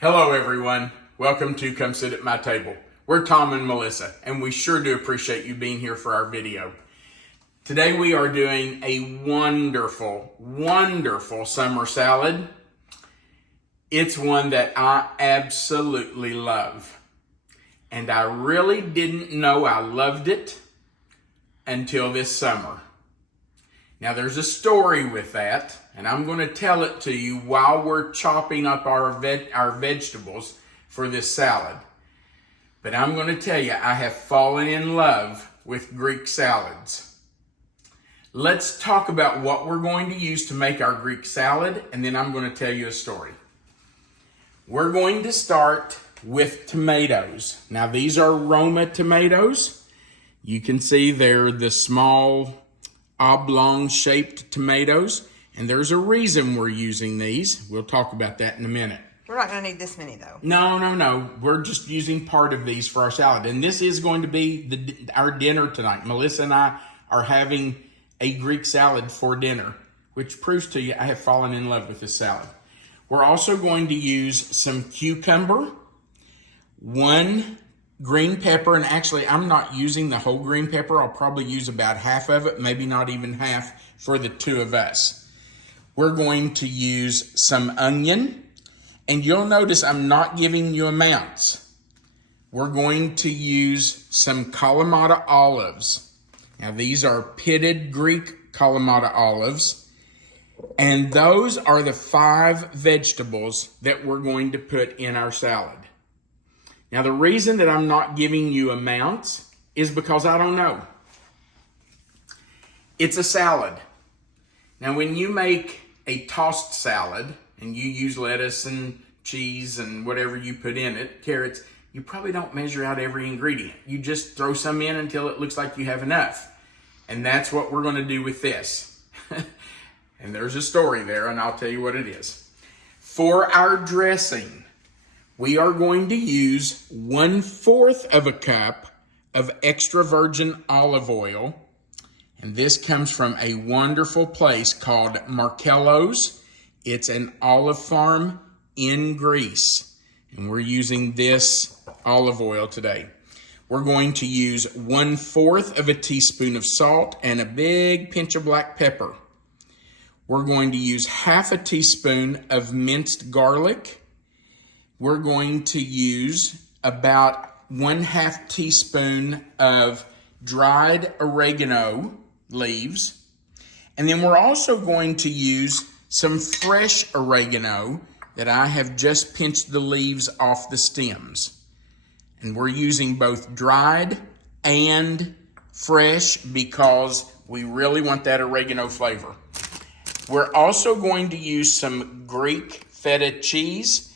Hello everyone, welcome to Come Sit at My Table. We're Tom and Melissa, and we sure do appreciate you being here for our video. Today we are doing a wonderful, wonderful summer salad. It's one that I absolutely love. And I really didn't know I loved it until this summer. Now there's a story with that, and I'm going to tell it to you while we're chopping up our vegetables for this salad. But I'm going to tell you, I have fallen in love with Greek salads. Let's talk about what we're going to use to make our Greek salad, and then I'm going to tell you a story. We're going to start with tomatoes. Now these are Roma tomatoes. You can see they're the small oblong shaped tomatoes, and there's a reason we're using these. We'll talk about that in a minute. We're not going to need this many though. No. We're just using part of these for our salad, and this is going to be our dinner tonight. Melissa and I are having a Greek salad for dinner, which proves to you I have fallen in love with this salad. We're also going to use some cucumber, one green pepper, and actually I'm not using the whole green pepper. I'll probably use about half of it, maybe not even half for the two of us. We're going to use some onion, and you'll notice I'm not giving you amounts. We're going to use some Kalamata olives. Now these are pitted Greek Kalamata olives, and those are the 5 vegetables that we're going to put in our salad. Now, the reason that I'm not giving you amounts is because I don't know. It's a salad. Now, when you make a tossed salad and you use lettuce and cheese and whatever you put in it, carrots, you probably don't measure out every ingredient. You just throw some in until it looks like you have enough. And that's what we're going to do with this. And there's a story there, and I'll tell you what it is. For our dressing, we are going to use 1/4 of a cup of extra virgin olive oil. And this comes from a wonderful place called Markello's. It's an olive farm in Greece. And we're using this olive oil today. We're going to use 1/4 of a teaspoon of salt and a big pinch of black pepper. We're going to use 1/2 teaspoon of minced garlic. We're going to use about 1/2 teaspoon of dried oregano leaves. And then we're also going to use some fresh oregano that I have just pinched the leaves off the stems. And we're using both dried and fresh because we really want that oregano flavor. We're also going to use some Greek feta cheese,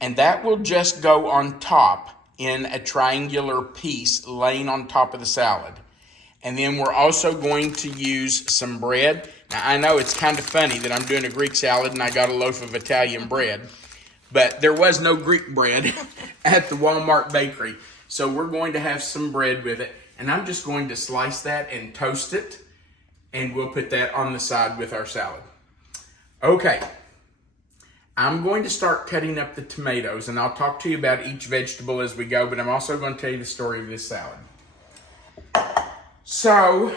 and that will just go on top in a triangular piece laying on top of the salad. And then we're also going to use some bread. Now, I know it's kind of funny that I'm doing a Greek salad and I got a loaf of Italian bread, but there was no Greek bread at the Walmart bakery. So we're going to have some bread with it, and I'm just going to slice that and toast it, and we'll put that on the side with our salad. Okay. I'm going to start cutting up the tomatoes, and I'll talk to you about each vegetable as we go, but I'm also going to tell you the story of this salad. So,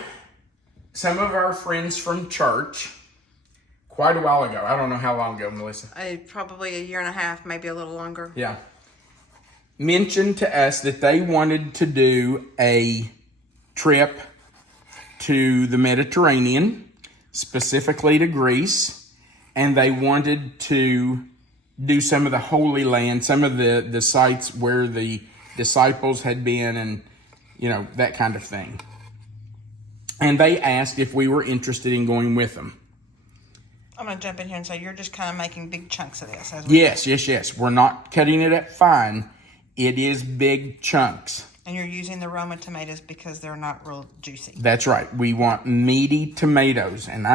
some of our friends from church, quite a while ago, I don't know how long ago, Melissa. Probably 1.5 years, maybe a little longer. Yeah. Mentioned to us that they wanted to do a trip to the Mediterranean, specifically to Greece. And they wanted to do some of the Holy Land, some of the sites where the disciples had been, and, that kind of thing. And they asked if we were interested in going with them. I'm going to jump in here and say you're just kind of making big chunks of this. Yes. We're not cutting it up fine. It is big chunks. And you're using the Roma tomatoes because they're not real juicy. That's right. We want meaty tomatoes, and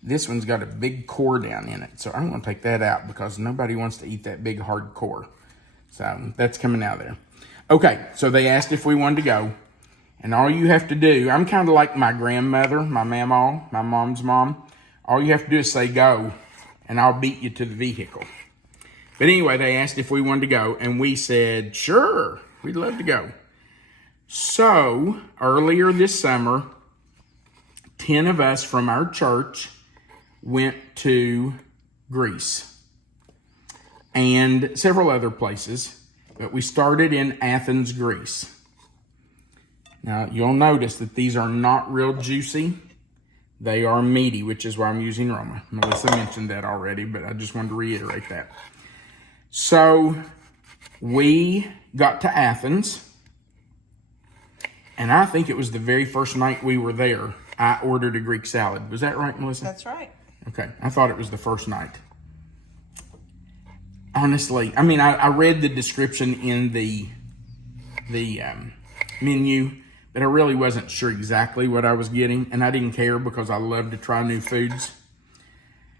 this one's got a big core down in it. So I'm going to take that out because nobody wants to eat that big hard core. So that's coming out of there. Okay, so they asked if we wanted to go. And all you have to do, I'm kind of like my grandmother, my mamaw, my mom's mom. All you have to do is say go, and I'll beat you to the vehicle. But anyway, they asked if we wanted to go, and we said, sure, we'd love to go. So, earlier this summer, 10 of us from our church went to Greece and several other places, but we started in Athens, Greece. Now, you'll notice that these are not real juicy. They are meaty, which is why I'm using Roma. Melissa mentioned that already, but I just wanted to reiterate that. So, we got to Athens, and I think it was the very first night we were there, I ordered a Greek salad. Was that right, Melissa? That's right. Okay, I thought it was the first night. Honestly, I mean, I read the description in the menu, but I really wasn't sure exactly what I was getting, and I didn't care because I love to try new foods.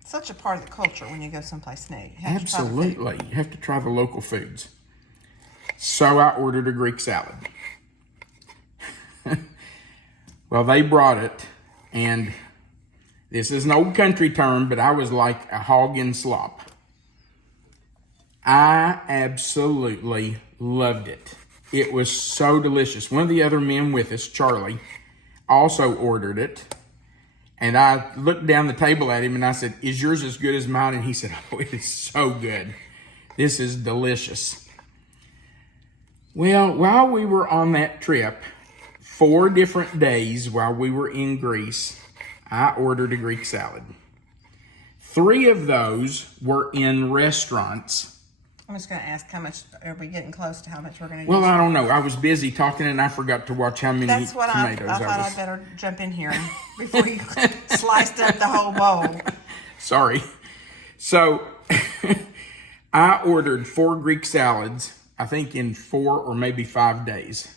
It's such a part of the culture when you go someplace new. Absolutely, you have to try the local foods. So I ordered a Greek salad. Well, they brought it, and this is an old country term, but I was like a hog in slop. I absolutely loved it. It was so delicious. One of the other men with us, Charlie, also ordered it. And I looked down the table at him and I said, is yours as good as mine? And he said, oh, it is so good. This is delicious. Well, while we were on that trip, 4 different days while we were in Greece, I ordered a Greek salad. 3 of those were in restaurants. I'm just going to ask how much, are we getting close to how much we're going to use? Well, I don't know. I was busy talking and I forgot to watch how many That's what tomatoes I thought I'd better jump in here before you sliced up the whole bowl. Sorry. So, I ordered 4 Greek salads, I think in 4 or maybe 5 days.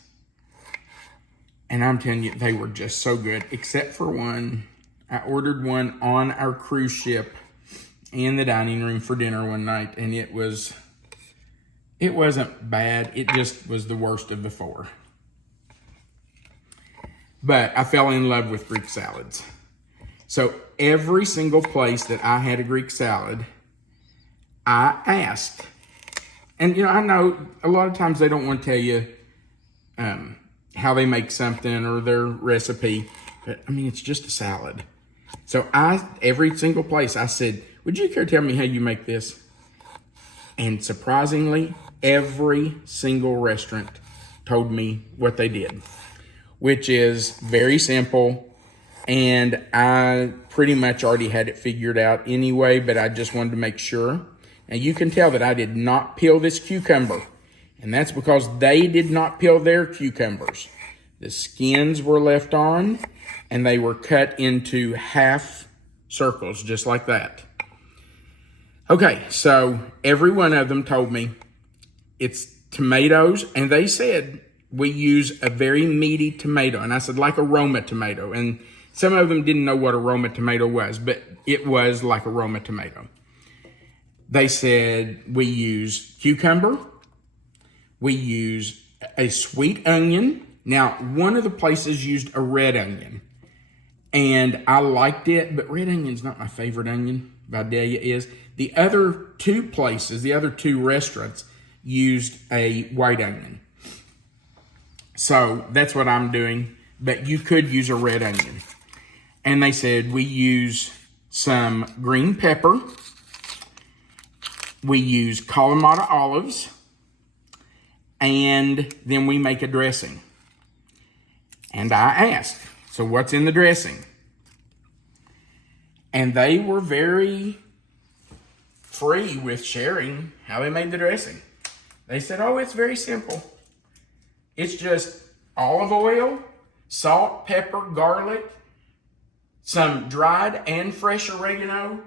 And I'm telling you, they were just so good, except for one. I ordered one on our cruise ship in the dining room for dinner one night, and it wasn't bad. It just was the worst of the 4. But I fell in love with Greek salads. So every single place that I had a Greek salad, I asked. And, you know, I know a lot of times they don't want to tell you how they make something or their recipe. But, I mean, it's just a salad. So every single place I said, would you care to tell me how you make this? And surprisingly, every single restaurant told me what they did, which is very simple. And I pretty much already had it figured out anyway, but I just wanted to make sure. Now you can tell that I did not peel this cucumber, and that's because they did not peel their cucumbers. The skins were left on, and they were cut into half circles, just like that. Okay, so every one of them told me it's tomatoes, and they said we use a very meaty tomato. And I said, like a Roma tomato. And some of them didn't know what a Roma tomato was, but it was like a Roma tomato. They said we use cucumber. We use a sweet onion. Now, one of the places used a red onion, and I liked it, but red onion's not my favorite onion. Vidalia is. The other 2 places, the other 2 restaurants, used a white onion. So that's what I'm doing, but you could use a red onion. And they said we use some green pepper. We use Kalamata Olives. And then we make a dressing. And I asked, so what's in the dressing? And they were very free with sharing how they made the dressing. They said, oh, it's very simple. It's just olive oil, salt, pepper, garlic, some dried and fresh oregano,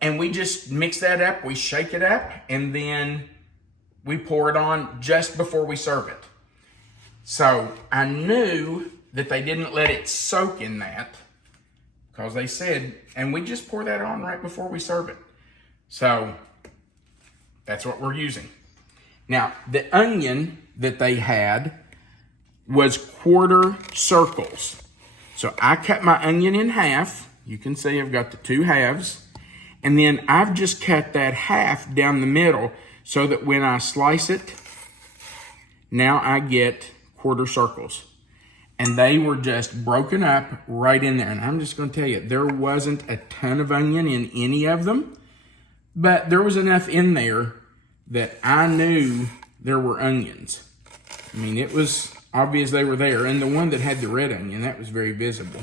and we just mix that up, we shake it up, and then we pour it on just before we serve it. So I knew that they didn't let it soak in that, because they said, and we just pour that on right before we serve it. So that's what we're using. Now, the onion that they had was quarter circles. So I cut my onion in half. You can see I've got the 2 halves. And then I've just cut that half down the middle so that when I slice it, now I get quarter circles. And they were just broken up right in there. And I'm just going to tell you, there wasn't a ton of onion in any of them, but there was enough in there that I knew there were onions. I mean, it was obvious they were there. And the one that had the red onion, that was very visible.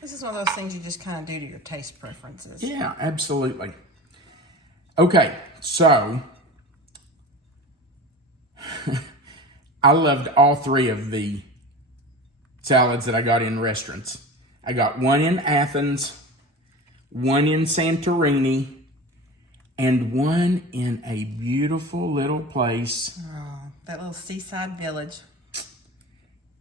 This is one of those things you just kind of do to your taste preferences. Yeah, absolutely. Okay, so I loved all three of the salads that I got in restaurants. I got one in Athens, one in Santorini, and one in a beautiful little place. Oh, that little seaside village.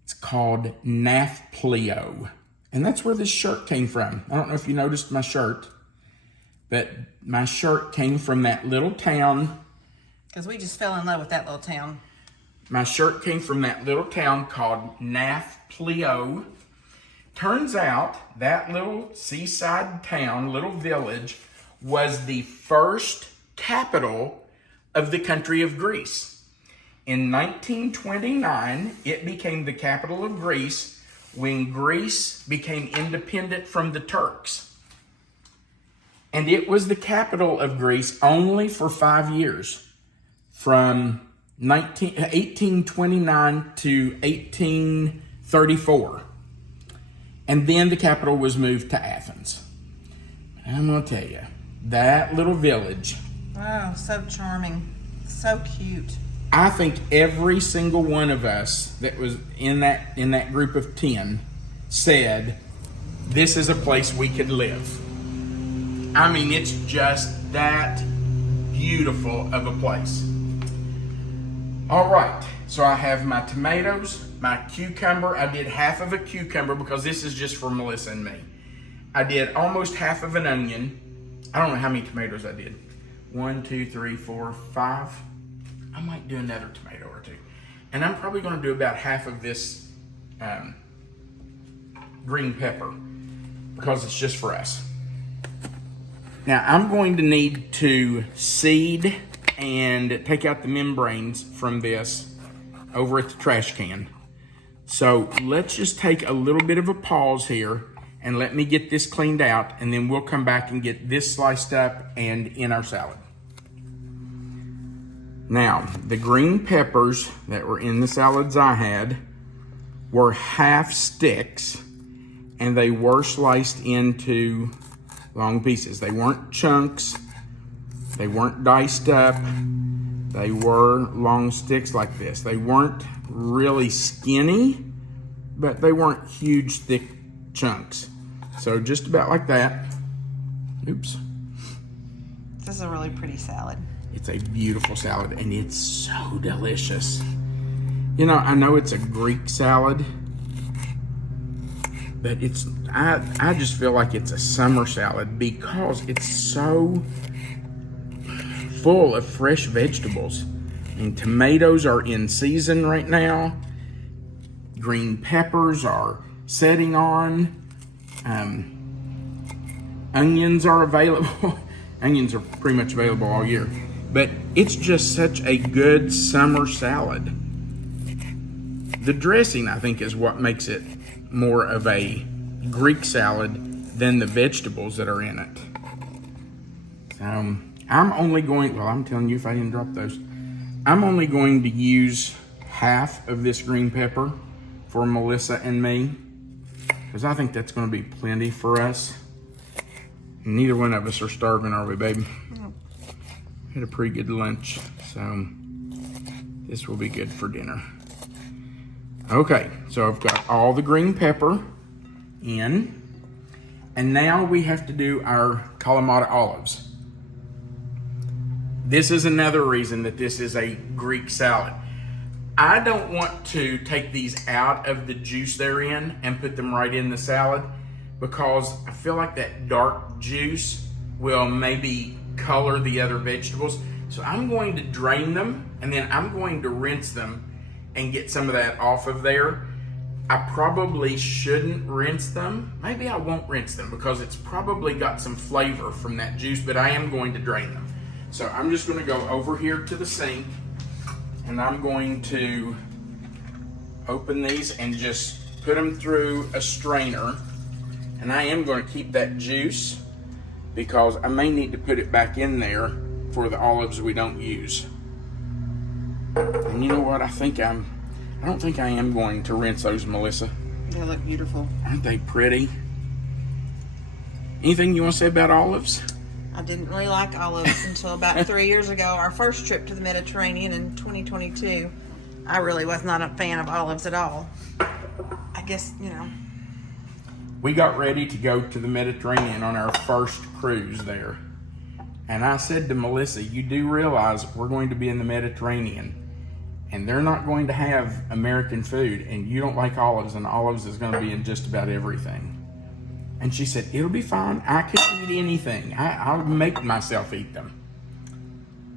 It's called Nafplio. And that's where this shirt came from. I don't know if you noticed my shirt, but my shirt came from that little town. Because we just fell in love with that little town. My shirt came from that little town called Nafplio. Turns out that little seaside town, little village, was the first capital of the country of Greece. In 1929, it became the capital of Greece when Greece became independent from the Turks. And it was the capital of Greece only for 5 years, from 1829 to 1834. And then the capital was moved to Athens. I'm going to tell you, that little village. Oh, so charming. So cute. I think every single one of us that was in that group of 10 said, this is a place we could live. I mean, it's just that beautiful of a place. All right, so I have my tomatoes, my cucumber. I did half of a cucumber because this is just for Melissa and me. I did almost half of an onion. I don't know how many tomatoes I did. 1, 2, 3, 4, 5. I might do another tomato or two. And I'm probably going to do about half of this green pepper because it's just for us. Now I'm going to need to seed and take out the membranes from this over at the trash can. So let's just take a little bit of a pause here and let me get this cleaned out, and then we'll come back and get this sliced up and in our salad. Now, the green peppers that were in the salads I had were half sticks, and they were sliced into long pieces. They weren't chunks. They weren't diced up. They were long sticks like this. They weren't really skinny, but they weren't huge, thick chunks. So just about like that. Oops. This is a really pretty salad. It's a beautiful salad, and it's so delicious. You know, I know it's a Greek salad, but I just feel like it's a summer salad because it's so full of fresh vegetables. And tomatoes are in season right now. Green peppers are setting on. Onions are available. Onions are pretty much available all year. But it's just such a good summer salad. The dressing, I think, is what makes it more of a Greek salad than the vegetables that are in it. So I'm only going, well, I'm telling you if I didn't drop those, I'm only going to use half of this green pepper for Melissa and me, because I think that's going to be plenty for us. Neither one of us are starving, are we, baby? Nope. Had a pretty good lunch, so this will be good for dinner. Okay, so I've got all the green pepper in, and now we have to do our Kalamata olives. This is another reason that this is a Greek salad. I don't want to take these out of the juice they're in and put them right in the salad, because I feel like that dark juice will maybe color the other vegetables. So I'm going to drain them, and then I'm going to rinse them and get some of that off of there. I probably shouldn't rinse them. Maybe I won't rinse them because it's probably got some flavor from that juice, but I am going to drain them. So I'm just going to go over here to the sink and I'm going to open these and just put them through a strainer. And I am going to keep that juice because I may need to put it back in there for the olives we don't use. And you know what? I don't think I am going to rinse those, Melissa. They look beautiful. Aren't they pretty? Anything you want to say about olives? I didn't really like olives until about 3 years ago. Our first trip to the Mediterranean in 2022. I really was not a fan of olives at all. I guess, you know. We got ready to go to the Mediterranean on our first cruise there. And I said to Melissa, you do realize we're going to be in the Mediterranean and they're not going to have American food, and you don't like olives, and olives is going to be in just about everything. And she said, it'll be fine. I can eat anything. I'll make myself eat them.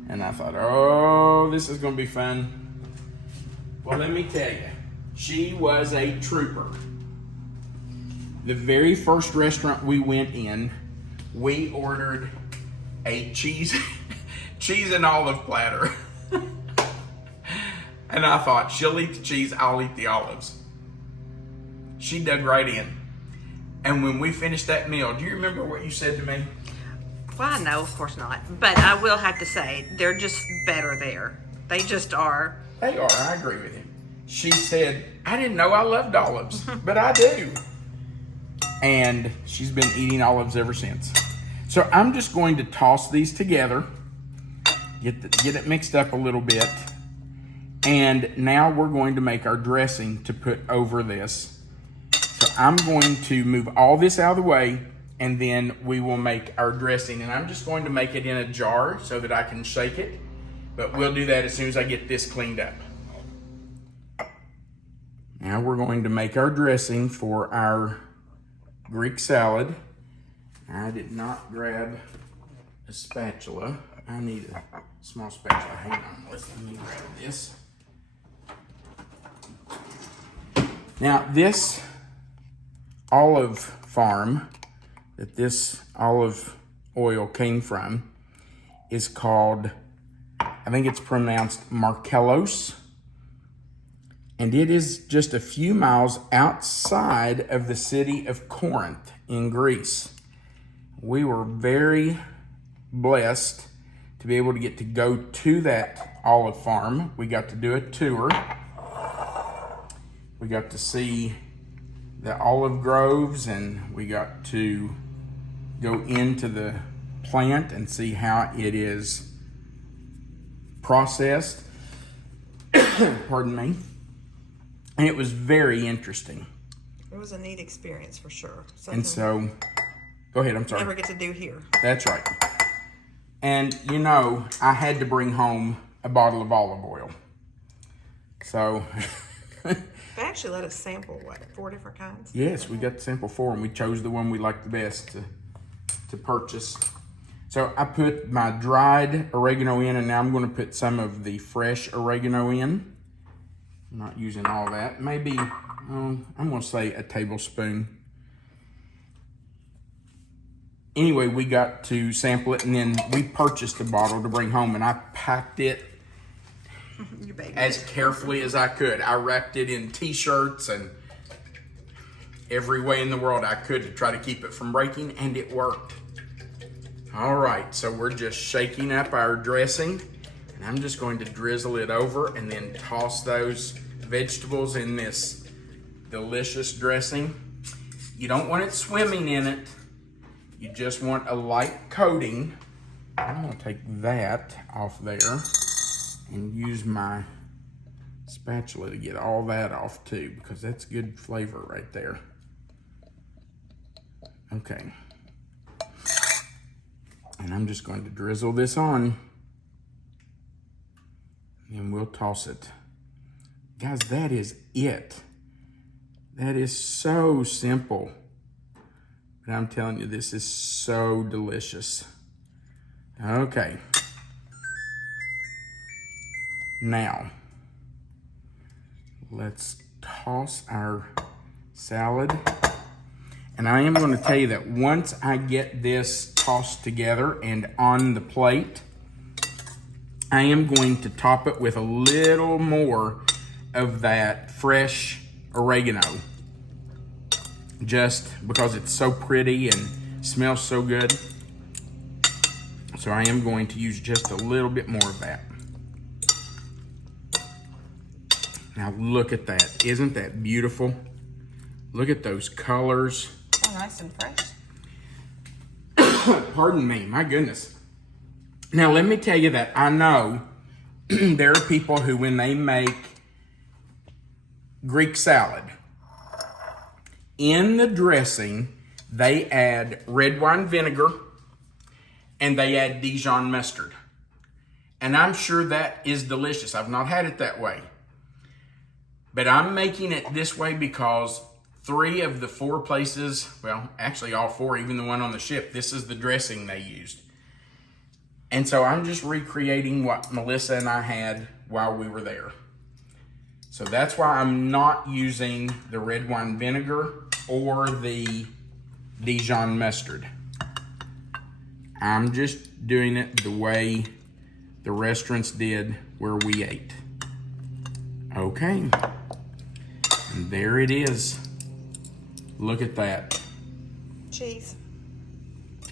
And I thought, oh, this is going to be fun. Well, let me tell you, she was a trooper. The very first restaurant we went in, we ordered a cheese and olive platter. And I thought, she'll eat the cheese, I'll eat the olives. She dug right in. And when we finished that meal, do you remember what you said to me? Well, no, of course not. But I will have to say, they're just better there. They just are. They are, I agree with you. She said, I didn't know I loved olives, but I do. And she's been eating olives ever since. So I'm just going to toss these together, get it mixed up a little bit. And now we're going to make our dressing to put over this. So I'm going to move all this out of the way, and then we will make our dressing. And I'm just going to make it in a jar so that I can shake it. But we'll do that as soon as I get this cleaned up. Now we're going to make our dressing for our Greek salad. I did not grab a spatula. I need a small spatula. Hang on, let me grab this. Now this olive farm that this olive oil came from is called, I think it's pronounced Markellos. And it is just a few miles outside of the city of Corinth in Greece. We were very blessed to be able to get to go to that olive farm. We got to do a tour. We got to see the olive groves, and we got to go into the plant and see how it is processed. Pardon me. And it was very interesting. It was a neat experience for sure. And so, go ahead, I'm sorry. Never get to do here. That's right. And you know, I had to bring home a bottle of olive oil. So. They actually let us sample, what, 4 different kinds? Yes, we got to sample 4, and we chose the one we liked the best to purchase. So I put my dried oregano in, and now I'm going to put some of the fresh oregano in. I'm not using all that. Maybe, I'm going to say a tablespoon. Anyway, we got to sample it, and then we purchased a bottle to bring home, and I packed it as carefully as I could. I wrapped it in t-shirts and every way in the world I could to try to keep it from breaking, and it worked. All right, so we're just shaking up our dressing, and I'm just going to drizzle it over and then toss those vegetables in this delicious dressing. You don't want it swimming in it. You just want a light coating. I'm gonna take that off there and use my spatula to get all that off too, because that's good flavor right there. Okay. And I'm just going to drizzle this on, and we'll toss it. Guys, that is it. That is so simple. But I'm telling you, this is so delicious. Okay. Now, let's toss our salad. And I am going to tell you that once I get this tossed together and on the plate, I am going to top it with a little more of that fresh oregano. Just because it's so pretty and smells so good. So I am going to use just a little bit more of that. Now look at that. Isn't that beautiful? Look at those colors. Oh, nice and fresh. Pardon me, my goodness. Now let me tell you that I know there are people who, when they make Greek salad, in the dressing, they add red wine vinegar and they add Dijon mustard. And I'm sure that is delicious. I've not had it that way. But I'm making it this way because 3 of the 4 places, well, actually all 4, even the one on the ship, this is the dressing they used. And so I'm just recreating what Melissa and I had while we were there. So that's why I'm not using the red wine vinegar or the Dijon mustard. I'm just doing it the way the restaurants did where we ate. Okay. And there it is. Look at that. Cheese.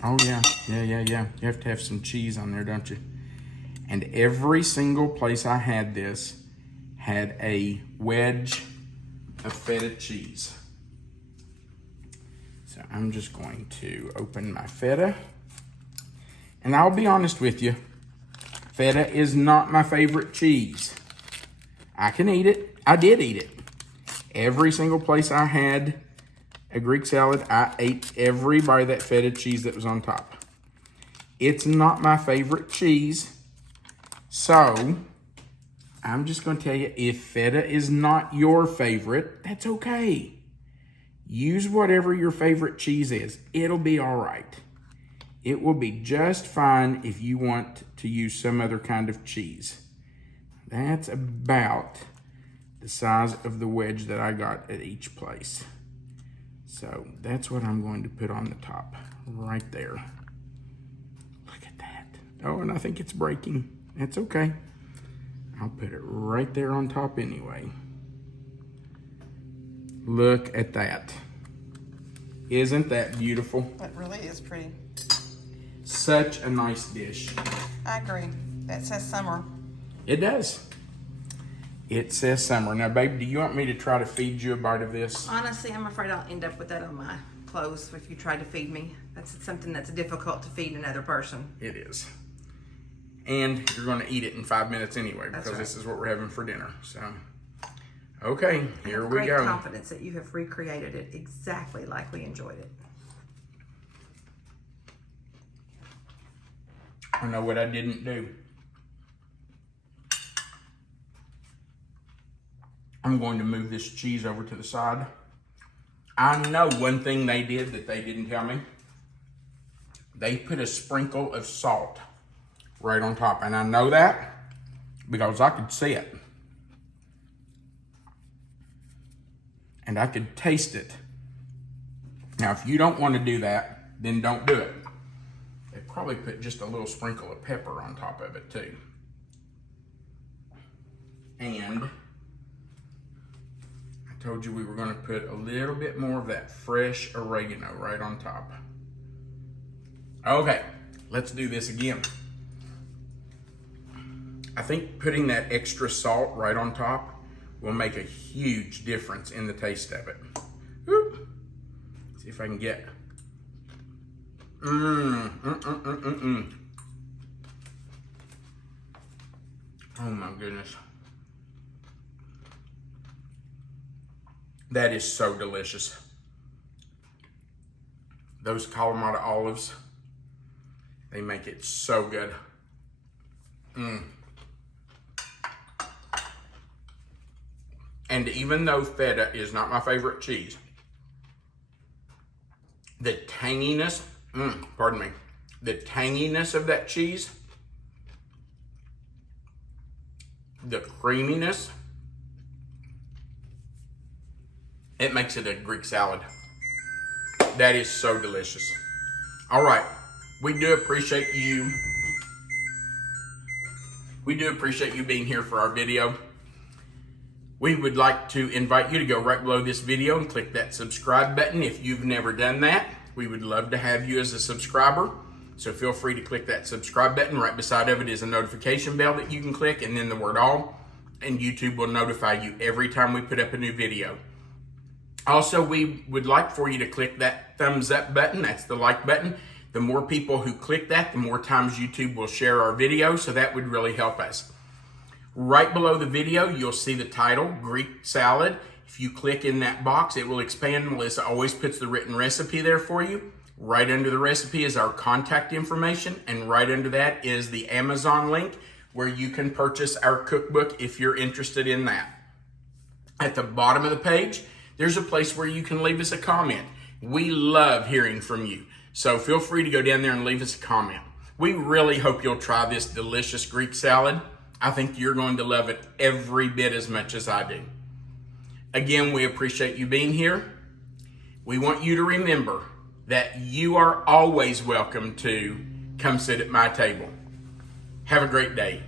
Oh yeah. You have to have some cheese on there, don't you? And every single place I had this had a wedge of feta cheese. So I'm just going to open my feta. And I'll be honest with you, feta is not my favorite cheese. I can eat it. I did eat it. Every single place I had a Greek salad, I ate every bite of that feta cheese that was on top. It's not my favorite cheese. So I'm just going to tell you, if feta is not your favorite, that's okay. Use whatever your favorite cheese is. It'll be all right. It will be just fine if you want to use some other kind of cheese. That's about the size of the wedge that I got at each place. So that's what I'm going to put on the top, right there. Look at that. Oh, and I think it's breaking. That's okay. I'll put it right there on top anyway. Look at that. Isn't that beautiful? It really is pretty. Such a nice dish. I agree. That says summer. It does. It says summer. Now, babe, do you want me to try to feed you a bite of this? Honestly, I'm afraid I'll end up with that on my clothes if you try to feed me. That's something that's difficult to feed another person. It is. And you're going to eat it in 5 minutes anyway, because right. This is what we're having for dinner. So, okay, here we Great go. confidence that you have recreated it exactly like we enjoyed it. I know what I didn't do. I'm going to move this cheese over to the side. I know one thing they did that they didn't tell me. They put a sprinkle of salt right on top. And I know that because I could see it. And I could taste it. Now, if you don't want to do that, then don't do it. They probably put just a little sprinkle of pepper on top of it too. And I told you we were going to put a little bit more of that fresh oregano right on top. Okay, let's do this again. I think putting that extra salt right on top will make a huge difference in the taste of it. Woo. See if I can get. Oh my goodness. That is so delicious. Those Kalamata olives, they make it so good. And even though feta is not my favorite cheese, the tanginess, the tanginess of that cheese, the creaminess, it makes makes it a Greek salad. That is so delicious. All right, we do appreciate you. We do appreciate you being here for our video. We would like to invite you to go right below this video and click that subscribe button if you've never done that. We would love to have you as a subscriber. So feel free to click that subscribe button. Right beside of it is a notification bell that you can click, and then the word all, and YouTube will notify you every time we put up a new video. Also, we would like for you to click that thumbs up button. That's the like button. The more people who click that, the more times YouTube will share our video, so that would really help us. Right below the video, you'll see the title, Greek Salad. If you click in that box, it will expand. Melissa always puts the written recipe there for you. Right under the recipe is our contact information, and right under that is the Amazon link where you can purchase our cookbook if you're interested in that. At the bottom of the page, there's a place where you can leave us a comment. We love hearing from you, so feel free to go down there and leave us a comment. We really hope you'll try this delicious Greek salad. I think you're going to love it every bit as much as I do. Again, we appreciate you being here. We want you to remember that you are always welcome to come sit at my table. Have a great day.